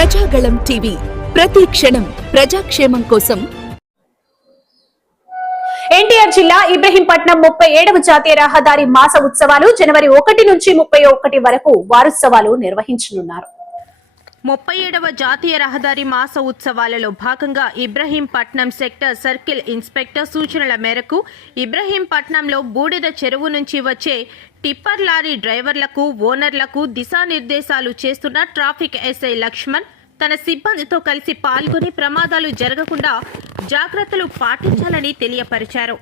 Prajagalam TV. ప్రతి క్షణం ప్రజాక్షేమం కోసం. ఎన్టీఆర్ జిల్లా ఇబ్రహీంపట్నం ముప్పై ఏడవ జాతీయ రహదారి మాస ఉత్సవాలు జనవరి ఒకటి నుంచి ముప్పై ఒకటి వరకు వారోత్సవాలు నిర్వహించనున్నారు. ముప్పై ఏడవ జాతీయ రహదారి మాస ఉత్సవాలలో భాగంగా ఇబ్రహీంపట్నం సెక్టర్ సర్కిల్ ఇన్స్పెక్టర్ సూచనల మేరకు ఇబ్రహీంపట్నంలో బూడిద చెరువు నుంచి వచ్చే టిప్పర్ లారీ డ్రైవర్లకు ఓనర్లకు దిశానిర్దేశాలు చేస్తున్న ట్రాఫిక్ ఎస్ఐ లక్ష్మణ్ తన సిబ్బందితో కలిసి పాల్గొని ప్రమాదాలు జరగకుండా జాగ్రత్తలు పాటించాలని తెలియపరిచారు.